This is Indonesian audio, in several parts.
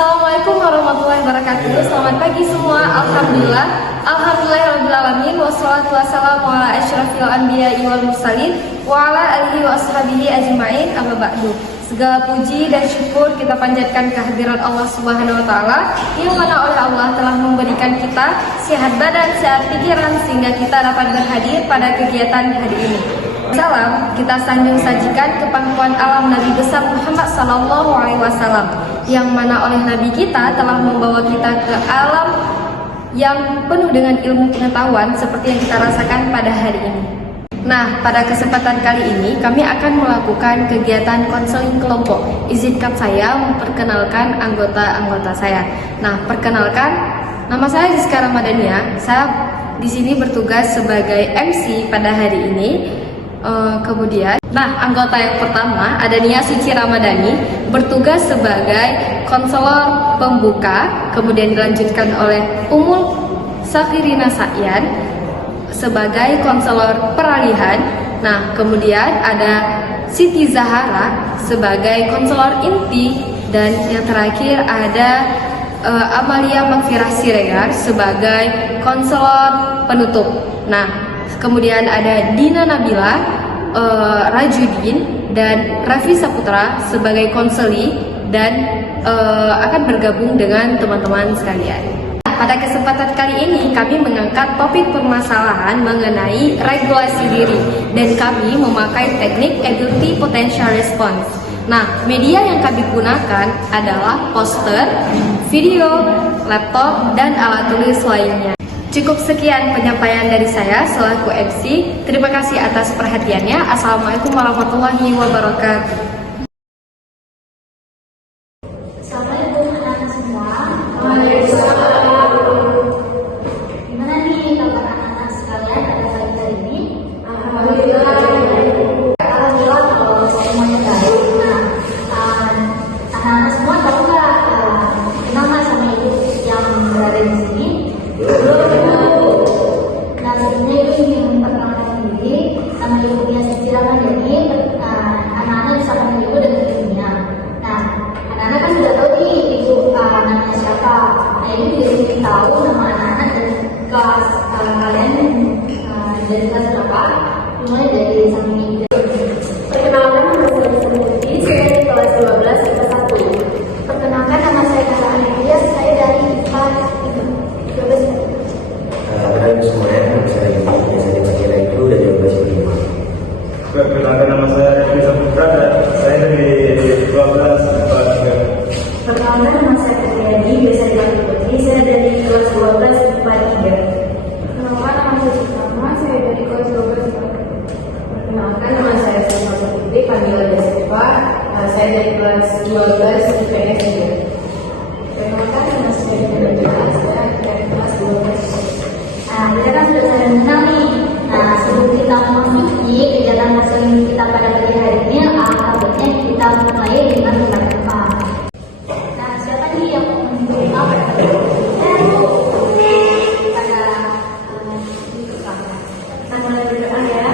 Assalamualaikum warahmatullahi wabarakatuh. Selamat pagi semua. Alhamdulillahirabbil alamin wassalatu wassalamu ala asyrafil anbiya'i wal mursalin wa ala alihi wa ashabihi ajmain. Amma ba'du. Segala puji dan syukur kita panjatkan kehadirat Allah Subhanahu wa taala yang mana oleh Allah telah memberikan kita sehat badan, sehat pikiran sehingga kita dapat berhadir pada kegiatan hari ini. Salam kita sanjung sajikan kepangkuan alam Nabi besar Muhammad sallallahu alaihi wasallam yang mana oleh Nabi kita telah membawa kita ke alam yang penuh dengan ilmu pengetahuan seperti yang kita rasakan pada hari ini. Nah, pada kesempatan kali ini kami akan melakukan kegiatan konseling kelompok. Izinkan saya memperkenalkan anggota-anggota saya. Nah, perkenalkan, nama saya Rizka Ramadhania. Saya di sini bertugas sebagai MC pada hari ini. Kemudian, anggota yang pertama ada Nia Suci Ramadhani bertugas sebagai konselor pembuka, kemudian dilanjutkan oleh Umul Safirina Sa'yan sebagai konselor peralihan. Nah, kemudian ada Siti Zahara sebagai konselor inti dan yang terakhir ada Amalia Magfirah Siregar sebagai konselor penutup. Nah, kemudian ada Dina Nabila, Rajudin, dan Raffi Saputra sebagai konseli dan akan bergabung dengan teman-teman sekalian. Pada kesempatan kali ini kami mengangkat topik permasalahan mengenai regulasi diri dan kami memakai teknik Ability Potential Response. Nah, media yang kami gunakan adalah poster, video, laptop, dan alat tulis lainnya. Cukup sekian penyampaian dari saya selaku MC. Terima kasih atas perhatiannya. Assalamualaikum warahmatullahi wabarakatuh. Assalamualaikum anak-anak semua. Gimana nih kabar anak-anak sekalian pada pagi hari ini? Alhamdulillah kalau semuanya baik. Anak-anak semua tahu nggak kenal nggak sama ibu yang berada di sini? Nah, sebelumnya itu ingin memperkenalkan diri sama ibunya Suci Ramadhani. Anak-anak bisa panggil ibu dan ibunya. Nah, anak-anak kan sudah tahu nih ibu namanya siapa. Nah, ibu juga ingin tahu nama anak-anak dan kelas kalian dari kelas berapa? Mulai dari samping ibu. Perkenalkan, nama saya Lisa Putri, saya dari kelas 12 IPA 1. Perkenalkan, nama saya Kara Amelia, saya dari IPA 13. Halo semuanya, nama saya Ibu, saya dipanggil Ibu dari 12 Perkenalkan, nama saya Raffi Saputra, saya dari 12 IPA 3. Perkenalkan, nama saya Triadi, biasa dipanggil Putri, saya dari kelas 12 IPA 3. Perkenalkan, nama saya Sukarma, saya dari kelas 12 IPA 3. Perkenalkan, nama saya Selma Putri, panggilan Desipa, saya dari kelas 12 IPS 3. Perkenalkan, nama saya Dina, saya dari kelas 12. Nah, kita kan sudah saling mengenal nih. Nah, sebelum kita memasuki kegiatan konseling kita pada pagi hari ini, baiknya kita mulai dengan berdoa. Nah, siapa nih yang mau berdoa pada pagi hari ini? Pada kita mulai berdoa ya.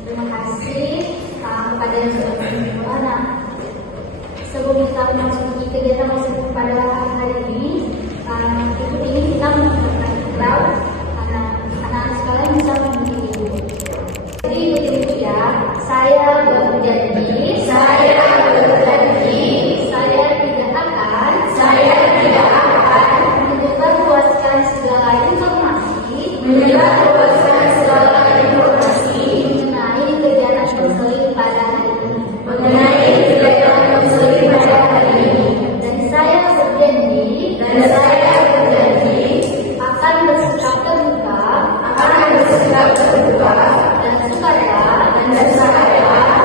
Terima kasih kepada yang sudah berdoa. Nah, sebelum kita memasuki kegiatan konseling pada hari ini, berikut ini kita melakukan ikrar. Anak-anak sekalian bisa memilih ibu. Jadi ikuti ibu ya. Saya berjanji. Saya tidak akan menyebarluaskan segala informasi. Mengenai kegiatan konseling pada hari ini. Dan saya berjanji akan bersikap terbuka dan sukarela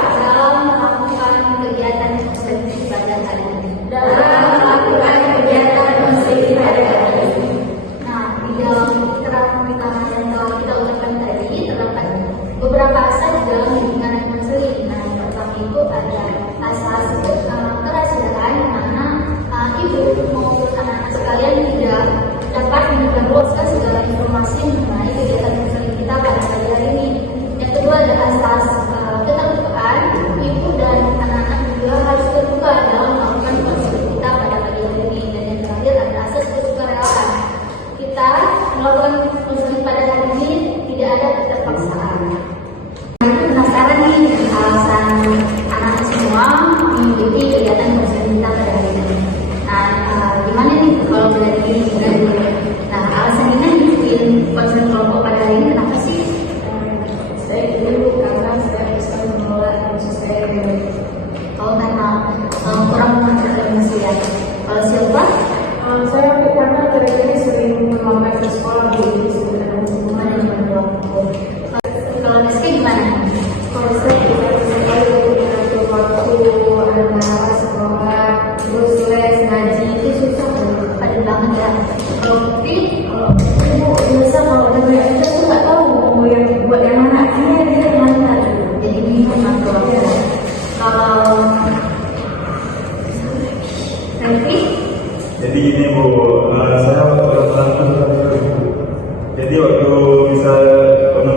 misal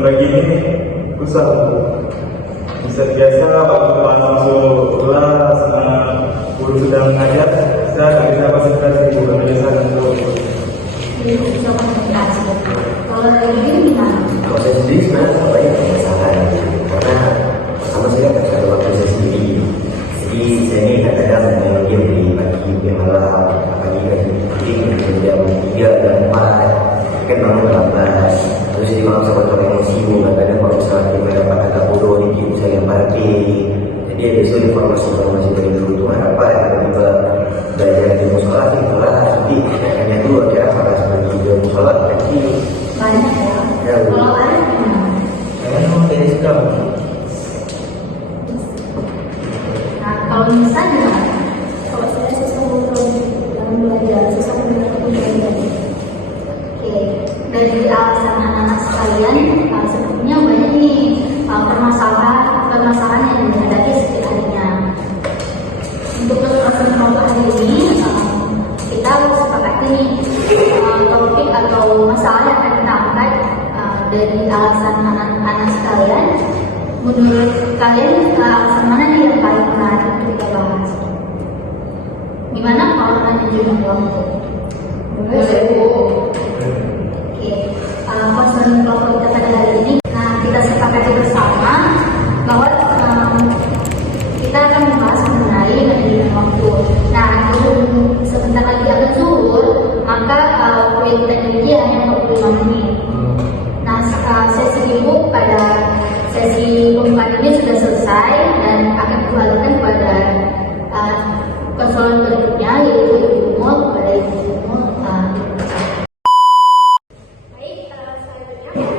pagi ini susah. Misal biasa waktu pas masuk kelas, guru sudah mengajar, saya tak bisa konsentrasi juga biasa untuk Jadi bisa konsentrasi. Kalau dari diri gimana? Kalau saya sendiri sebenarnya tak banyak masalah karena pertama saya kan ada waktu saya sendiri. Jadi saya ini kadang-kadang memang dia beri pagi malam, pagi mungkin jam 3 jam 4 kan bangun lambat. Terus di malam saya kontrol emosi, kadang-kadang kalau misalnya kita dapat kata bodoh di ibu saya yang parkir. Jadi besok informasi dari guru itu apa ya tiba-tiba belajar di musola itulah tapi hanya itu akhirnya pada sebagai di musola nanti Banyak ya. Ya, Bu. Kalau ada gimana? saya memang tidak suka. Nah, kalau misalnya Kalau saya susah ngobrol dalam belajar, susah mendengarkan belajar. Oke, dari alasan anak-anak sekalian, sebetulnya banyak nih permasalahan yang dihadapi setiap harinya. Untuk kesempatan kelompok hari ini, kita sepakati nih topik atau masalah yang akan kita angkat dari alasan anak-anak sekalian. Menurut kalian alasan mana nih yang paling menarik untuk kita bahas? Gimana kalau nanya jumlah kelompok? Oke, concern kelompok kita pada hari ini. Nah, kita sepakati bersama bahwa kita akan membahas mengenai manajemen waktu. Nah, sebentar lagi akan zuhur, maka kuliah kita ini hanya 45 menit. Nah, sesi ibu pada sesi pembukaan ini sudah selesai dan akan kembalikan kepada konsolan berikutnya yaitu Ibu Mul kepada Ibu Mul. Baik, selanjutnya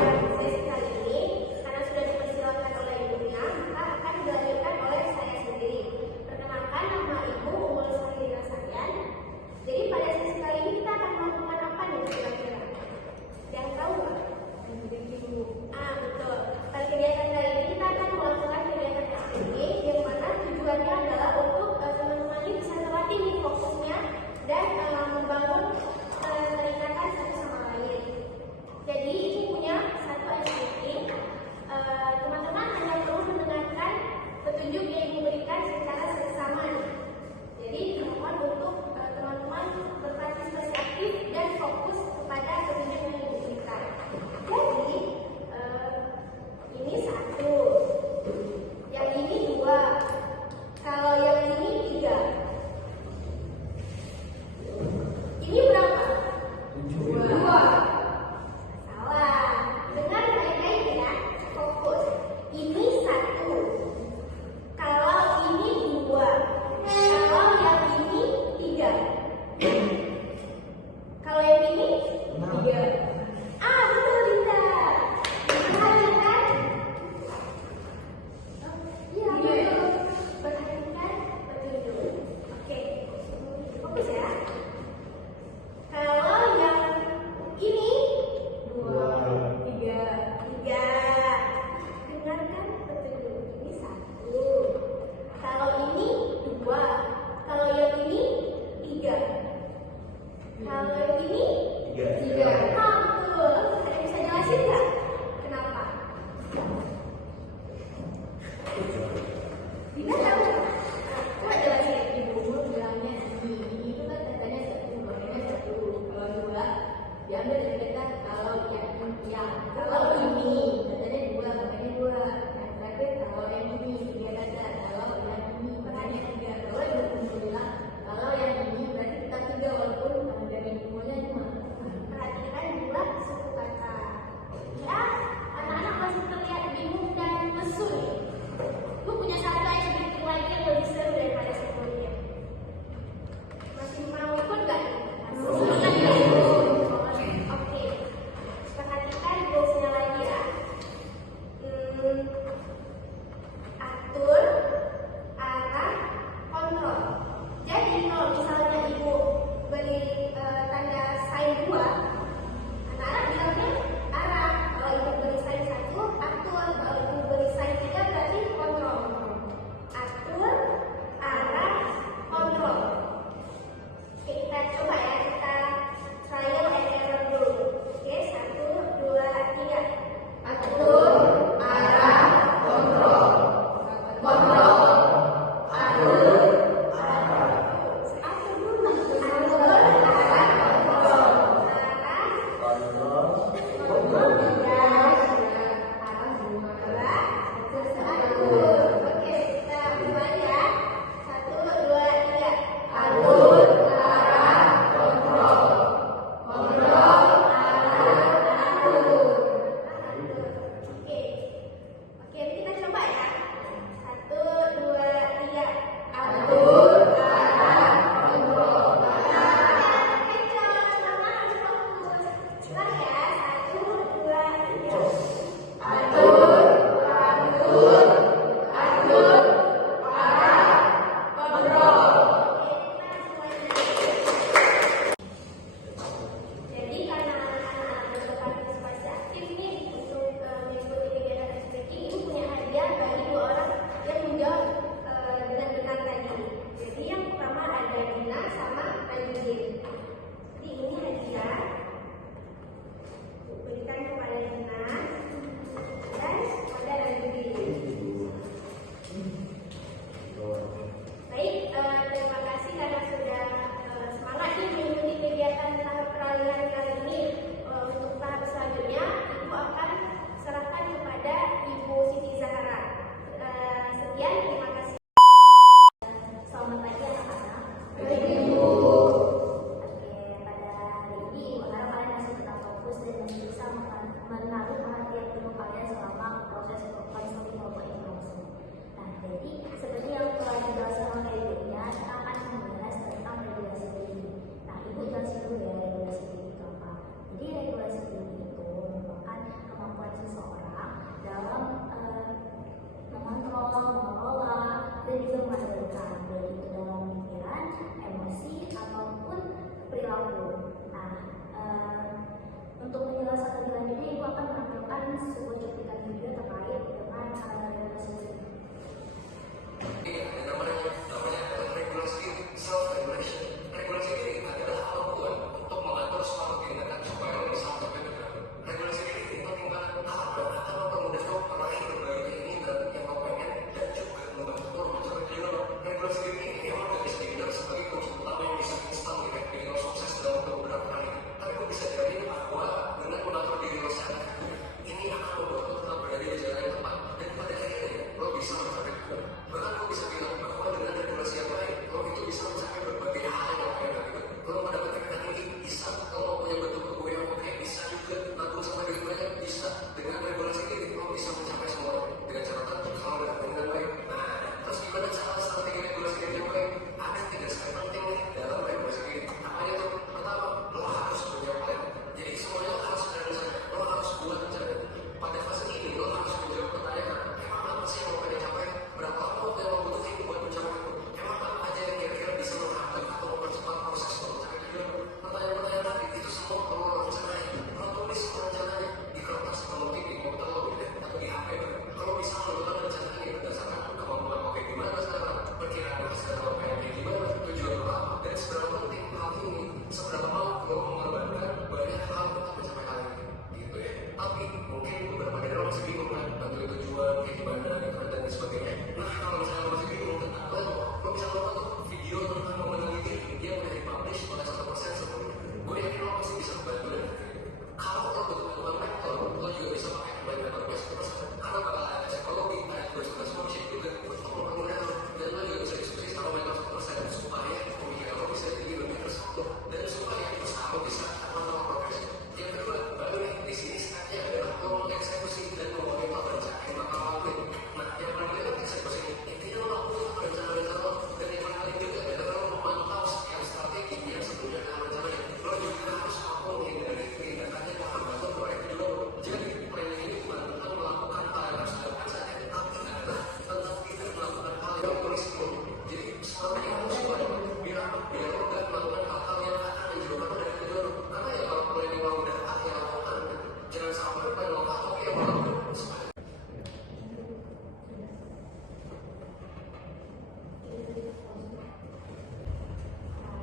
sebuah cuplikan video terkait dengan regulasi tersebut. Namanya regulasi self-regulation. Regulasi ini adalah kemampuan untuk mengatur suatu tindakan supaya lo bisa mencapai tujuan. Regulasi ini penting banget akan mempermudah lo meraih berbagai keinginan yang lo pengen dan juga membantu lo mencapai tujuan lo. Regulasi ini memang gak bisa dibilang sebagai kunci utama yang bisa instan bikin lo sukses dalam waktu beberapa kali. Tapi lo bisa jamin bahwa dengan mengatur diri lo secara ini akan membuat lo tetap berada di jalan yang tepat dan pada akhirnya lo bisa mencapai tujuan. Bahkan lo bisa bilang bahwa dengan regulasi yang baik lo itu bisa mencapai berbagai hal yang lo pengen gitu. Lo mendapatkan kegiatan tinggi bisa, kalau punya bentuk tubuh yang oke bisa juga, nabung sama duit banyak bisa. Dengan regulasi ini lo bisa mencapai semua dengan catatan kalau mendapatkan dengan baik. Nah, terus gimana cara strategi regulasi ini yang baik? Ada 3 aspek penting nih dalam regulasi ini. Apa itu? Pertama, lo harus punya plan. Jadi semuanya lo harus ada rencana, lo harus buat rencana. Pada fase ini lo harus menjawab pertanyaan, emang apa sih yang lo pengen capai? Berapa lama waktu yang lo butuhin buat mencapai itu? Emang apa aja yang kira-kira bisa menghambat atau mempercepat proses lo mencapai tujuan? Pertanyaan-pertanyaan tadi itu semua perlu lo rencanain. Lo tulis rencananya di kertas atau mungkin di komputer lo gitu ya, atau di HP. Kalau bisa melakukan rencana ini berdasarkan kemampuan lo kayak gimana sekarang, perkiraan lo sekarang lo pengen kayak gimana, tujuan lo apa, dan seberapa penting hal ini, seberapa mau lo mengorbankan banyak hal untuk mencapai hal ini gitu ya. Tapi mungkin beberapa dari lo masih bingung kan, bantuin tujuan kayak gimana gitu dan sebagainya. Nah, kalau misalnya lo masih bingung tentang plan lo bisa nonton tuh video tentang meneliti yang udah dipublish oleh 1% sebelumnya. Gue yakin lo pasti bisa membantu dan kalau lo butuh mentor, lo juga bisa pakai online mentor gue 1%. Karena bakal ada psikologi, ada tugas-tugas coaching juga untuk mempermudah lo, dan lo juga bisa diskusi sama mentor 1% supaya pemikiran lo bisa jadi lebih terstruktur dan supaya usaha lo bisa menolak progres. Yang kedua, baru nih di sini stepnya adalah lo mengeksekusi dan memonitor rencana yang bakal lo lakuin. Nah, yang paling penting eksekusi intinya lo lakukan rencana-rencana lo, dan yang paling penting juga adalah lo memantau setiap strategi yang sebelumnya dalam rencananya. Lo juga harus mampu menghindari tindakan yang akan membantu proyek itu lo. Jadi planning ini bukan tentang melakukan hal yang harus dilakukan saja, tapi adalah tentang tidak melakukan hal yang berisiko. Jadi strategi yang harus lo ada biar apa? Biar lo gak melakukan hal-hal yang akan menjauhkan lo dari tujuan lo. Karena ya kalau planning lo udah ya lakukan, jangan sampai plan lo tapi yang lo lakukan.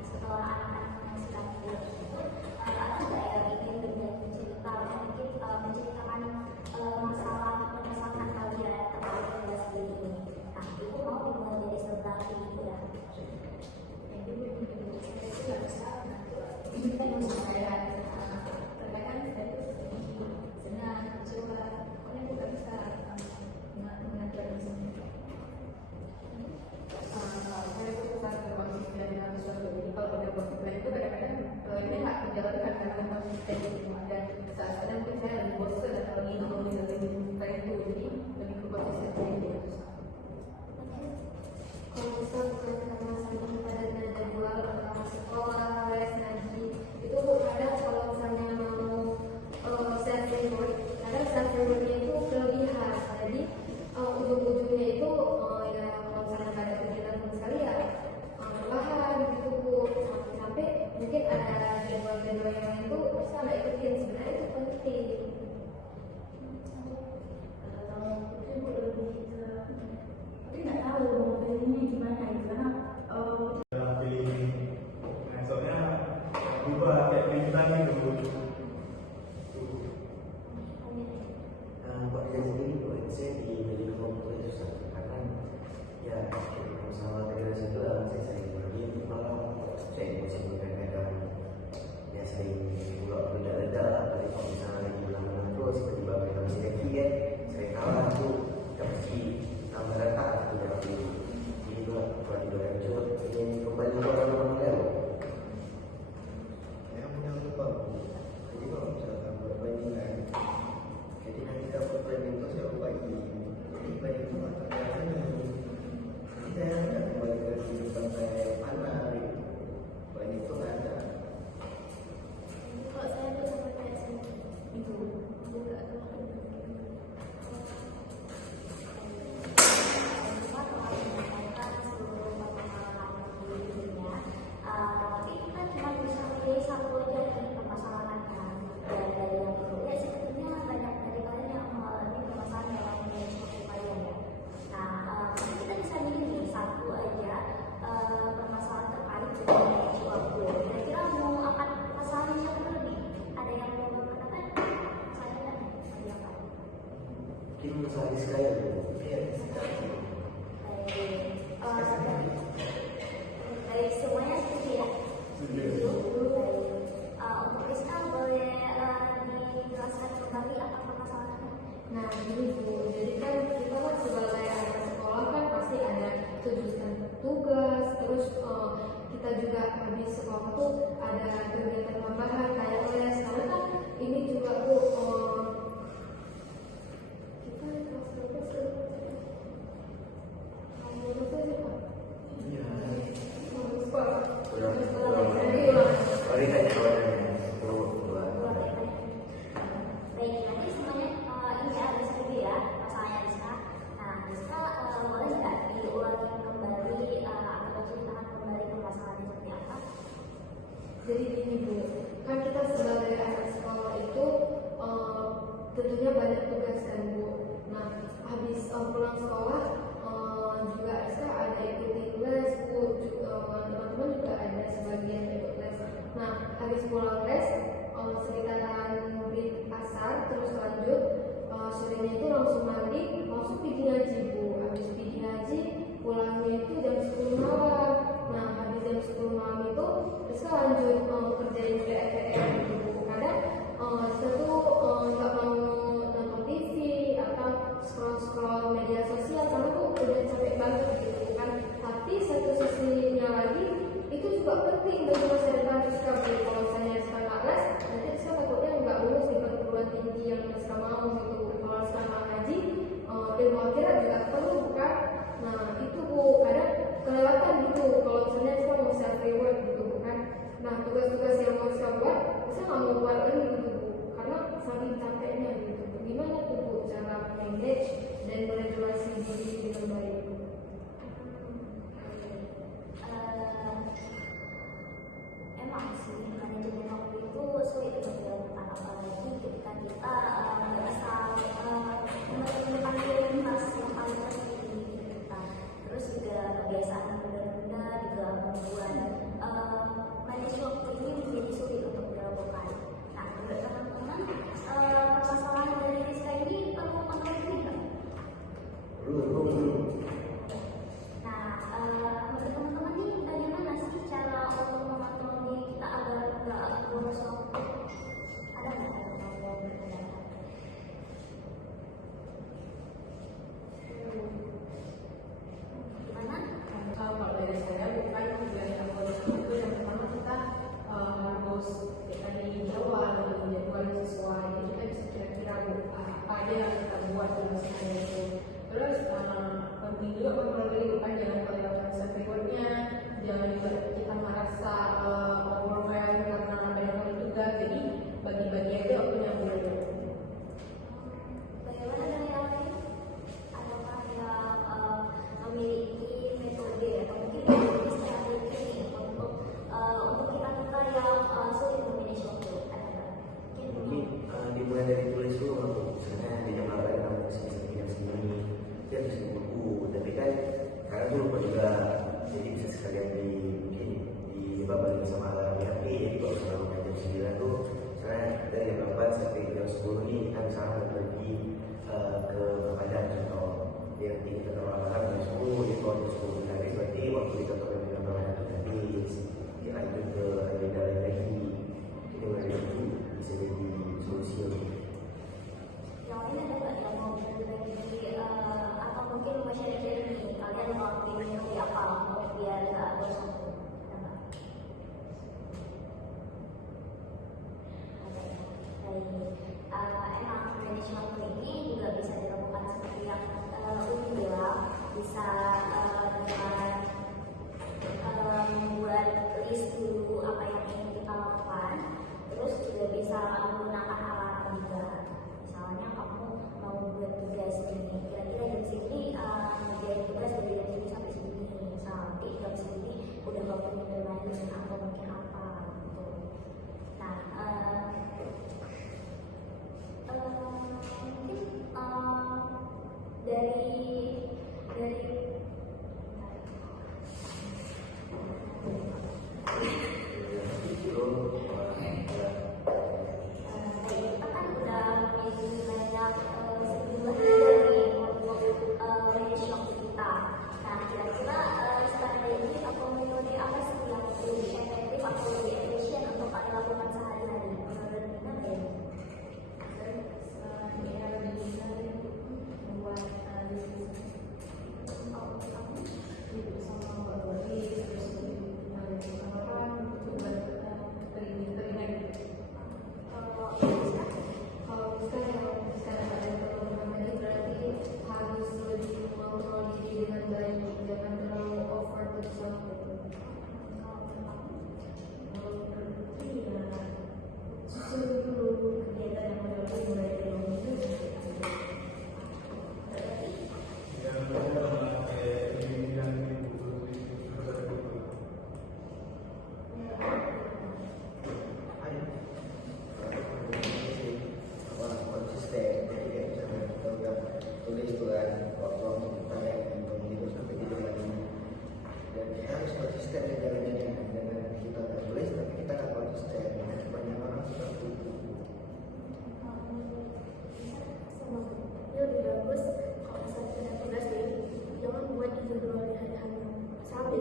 Setelah anak-anak menyaksikan video tersebut, ada nggak yang ingin berbagi cerita atau mungkin menceritakan masalah permasalahan kalian terkait regulasi ini? Nah, itu mau dimulai dari sebelah ini ya. Jadi saya sih nggak bisa kita yang menyampaikan terkadang kita itu senang coba pokoknya kita bisa mengatur di sini. Saya itu tentang konsisten dalam suatu. Jadi kalau udah konsisten itu kadang-kadang ini nggak menjalankan karena konsisten gitu. Dan saat-saat mungkin saya lebih bosan atau lebih pengen itu, jadi lebih ke konsisten gitu. Kalau misal karena sampai pada jadwal sekolah, les, ngaji itu kadang kalau misalnya mau self reward, kadang self rewardnya itu kelebihan. Jadi ujung-ujungnya itu ya kalau misalnya nggak ada kegiatan sama sekali ya perlahan gitu Bu, sampai mungkin ada jadwal-jadwal yang lain tuh bisa nggak ikutin. Sebenarnya itu penting. Kalau itu lebih ke tapi nggak tahu mau pilihnya gimana gitu karena dalam pilih metodenya berubah kayak kita nih dulu. Buat dia sendiri, buat saya di media kelompok itu susah karena ya sama regulasi itu lah saya pergi malah saya emosi kadang-kadang ya sering pulau beda-beda tapi kalau misalnya lagi ulang-ulang terus tiba-tiba kita masih kaki kan sering kalah tuh kita mesti tambah letak atau tidak pilih jadi itu lah buat di dalam coba ingin kembali ke orang-orang lain saya punya lupa jadi kalau misalkan berbandingan jadi nanti dapat planning itu saya bagi jadi planning itu ternyata kita tidak kembali ke kehidupan saya pandai planning itu ada. kalau saya tuh sampai kayak sini itu aku nggak tahu Tapi kita cuma bisa pilih satu aja dari permasalahan kan. Dan dari yang itu ya sebetulnya banyak dari kalian yang Ini masalah sekali. Baik, semuanya setuju ya? Setuju. Untuk Rizka boleh dijelaskan kembali apa permasalahannya? Nah, gini Bu, jadi kan kita kan sebagai anak sekolah kan pasti ada tujuan tugas, terus kita juga habis sekolah tuh ada kegiatan tambahan kayak les. Karena kan ini juga Bu, kita kelas berapa sih? Nomor berapa sih Pak? Iya. Lupa. Mari kita jawabannya. Baik, nanti semuanya ini ya harus setuju ya masalahnya Rizka. Nah, Rizka boleh nggak diulangi kembali atau ceritakan kembali permasalahannya seperti apa? Jadi gini Bu, kan kita sebagai anak sekolah itu tentunya banyak tugas kan Bu. Nah, habis pulang sekolah juga Rizka ada ikutin les Bu, teman-teman juga ada sebagian ikut les. Nah, habis pulang les sekitaran break asar terus lanjut sorenya itu langsung mandi, langsung pergi ngaji Bu. Habis pergi ngaji pulangnya itu jam 10 malam. Nah, habis jam 10 malam itu Rizka lanjut kerjain PR gitu Bu. Kadang Rizka tuh nggak mau nonton TV atau scroll media sosial karena tuh udah capek banget gitu kan. Tapi satu sisinya lagi itu juga penting bagi masa depan Rizka Bu. Kalau misalnya Rizka nggak les, nanti Rizka takutnya nggak lulus di perguruan tinggi yang Rizka mau gitu Bu. Kalau Rizka nggak ngaji, ilmu akhirat juga perlu bukan? Nah itu Bu, kadang kelewatan gitu kalau misalnya Rizka mau self reward gitu bukan? Nah tugas-tugas yang mau Rizka buat, Rizka nggak mau buat lagi gitu Bu, karena saking capeknya gitu. Gimana tuh Bu cara manage dan meregulasi diri dengan baik? Emang sih manajemen waktu itu sulit untuk dilakukan, apalagi ketika kita nggak bisa menemukan prioritas yang paling penting di hidup kita. Terus juga kebiasaan menunda-nunda juga membuat manajemen waktu ini menjadi sulit untuk dilakukan. Nah, menurut teman-teman permasalahan dari Rizka ini perlu mengerti nggak? Nah, menurut teman-teman nih bagaimana sih cara untuk mengontrol diri kita agar nggak boros waktu? Ada nggak yang mau berpendapat? Gimana? Kalau dari saya bukan tujuan yang boros itu yang pertama kita harus kita dijawab dan menjadwal sesuai. Jadi kita bisa kira-kira apa aja yang kita buat di masa itu. Terus penting juga kontrol diri bukan jangan kelewatan self rewardnya, jangan juga kita merasa overwhelmed karena banyak tugas. Jadi bagi-bagi aja waktunya boleh. Bagaimana dengan yang lain? Adakah yang memiliki metode atau mungkin strategi untuk kita yang sulit memanage waktu? Ada nggak? Mungkin dimulai dari tulis dulu, misalnya dijadwalkan kamu jam segini, dia harus di buku. Tapi kan kadang tuh lupa juga, jadi bisa sekalian dibabalin sama alarmnya. Jadi kalau sudah makan jam 9 tuh, misalnya dari jam 8 sampai jam 10 ini kan misalnya pergi ke Padang contoh, yang kita taruh alarm jam 10, jadi kalau jam 10 lagi berarti waktu kita taruh di kamar itu habis, dilanjut ke agenda lain lagi. Jadi mulai itu bisa jadi solusi. Yang lain ada nggak yang mau berbagi atau mungkin mau share-share nih kalian mau pilih seperti apa untuk biar nggak bosan? Ada nggak? Emang manajemen waktu ini juga bisa dilakukan seperti yang Umi bilang, bisa dengan membuat list dulu apa yang ingin kita lakukan, terus juga bisa menggunakan alarm juga. Misalnya kamu mau buat tugas ini, kira-kira jam segini ngerjain tugas dari jam segini sampai segini, sampai jam segini udah waktunya bermain atau mungkin apa gitu. Nah, mungkin dari kita kan udah memiliki banyak sejumlah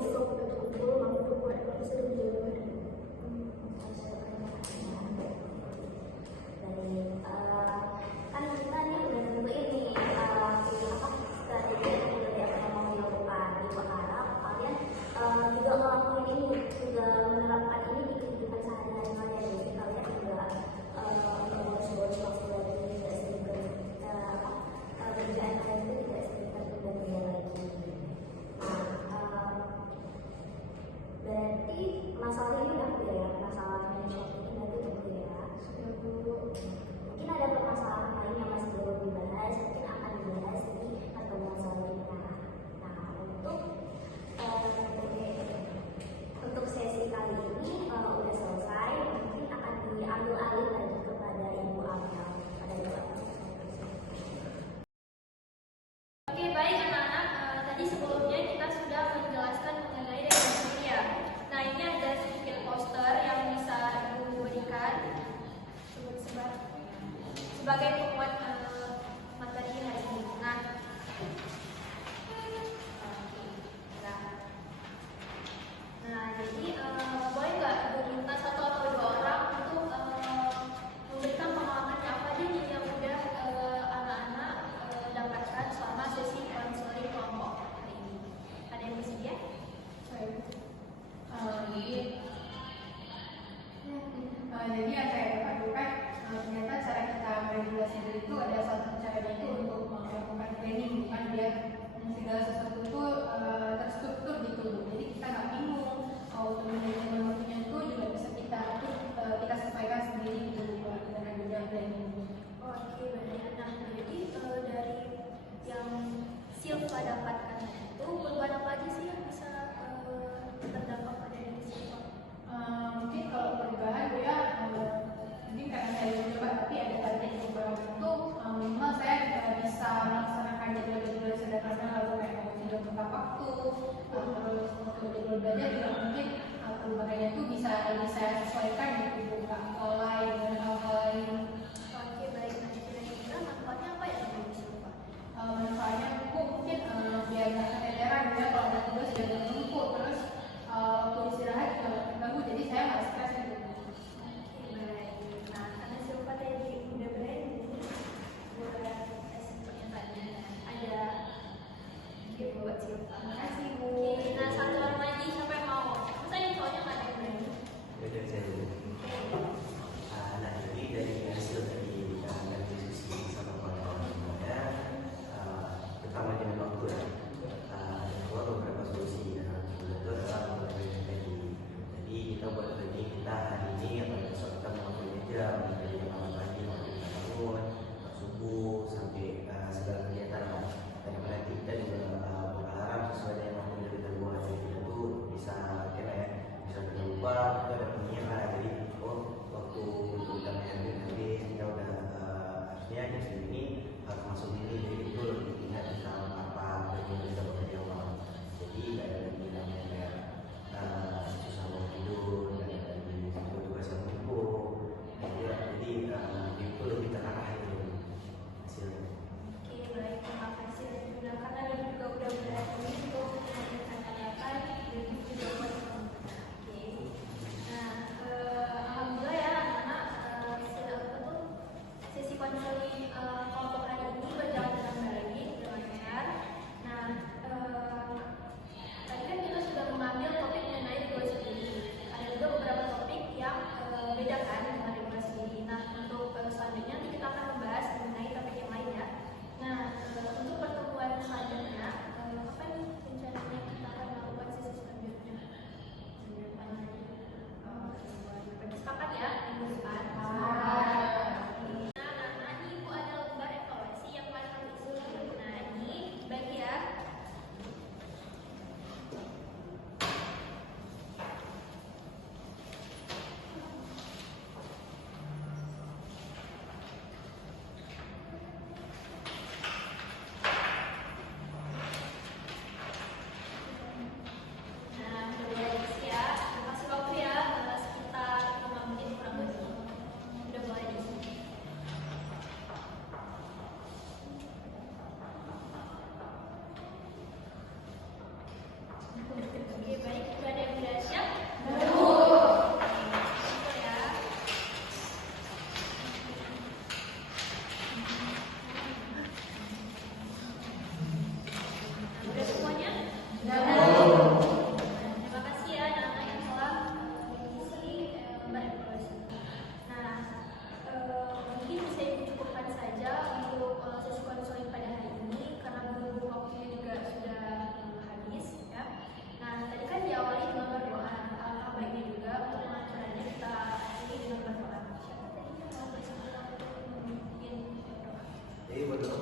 besok kita kumpul mau berbuat apa sudah menjaga Kan kita nih udah nentuin nih strategi dari apa yang mau dilakukan. Ibu harap kalian juga ngelakuin ini, juga menerapkan ini di kehidupan sehari-hari kalian. Jadi kalian juga boros-boros waktu lagi, tidak sering kerjaan kalian itu tidak sering tertunda lagi. Berarti masalah ini udah clear ya, masalah management ini berarti udah clear ya. Mungkin ada permasalahan lain yang masih belum dibahas, mungkin akan dibahas di pertemuan selanjutnya. Nah, untuk sesi kali ini udah selesai, mungkin akan diambil alih lagi kepada Ibu Amel. Oke, baik anak-anak. Tadi sebelumnya kita sudah menjelaskan mengenai regulasi ya. Nah, ini ada sedikit poster yang bisa Ibu berikan sebagai penguat materi hari ini. Nah, jadi boleh nggak Ibu minta satu atau dua orang untuk memberikan pengalamannya apa aja nih yang udah anak-anak dapatkan selama sesi konseling kelompok hari ini. Ada yang bersedia? Jadi yang saya lakukan ternyata cara kita meregulasi diri itu ada satu caranya itu untuk melakukan training, bukan biar segala sesuatu itu terstruktur gitu. Jadi kita nggak bingung, untuk manajemen waktunya itu juga bisa kita sesuaikan sendiri gitu dengan adanya training. Oke, baik. Nah, jadi dari yang Silva dapatkan itu perubahan apa aja sih yang bisa terdampak pada diri Silva? Mungkin kalau perubahan ya mungkin karena saya mencoba, tapi ada target perubahan itu minimal saya bisa melaksanakan jadwal-jadwal sederhana, lalu kayak tidak tepat waktu, terus untuk jadwal belajar juga mungkin perubahannya itu bisa saya sesuaikan gitu, buka mulai dengan hal-hal lain. Oke, baik. Nah, kira-kira manfaatnya apa ya bagi Silva? Manfaatnya mungkin biar nggak keteteran ya, kalau ada tugas jangan menumpuk, terus waktu istirahat juga nggak terganggu, jadi saya nggak stres gitu. Oke, baik. Nah, karena Silva tadi udah berani buat pernyataannya, ada gift buat Silva. Terima kasih, Bu. Oke, nah satu orang lagi siapa yang mau? Saya soalnya nggak ada yang berani. Jadi saya dulu. Nah, jadi dari hasil tadi kita akan diskusi sama kawan-kawan semuanya, pertama dengan waktu ya, keluar beberapa solusi. Dan itu adalah mengenai tadi. Jadi kita buat lagi kita hari ini atau besok kita melakukan aja, dari malam pagi waktu kita bangun, subuh sampai segala kegiatan. Dan nanti kita juga berharap sesuai Jadi menurut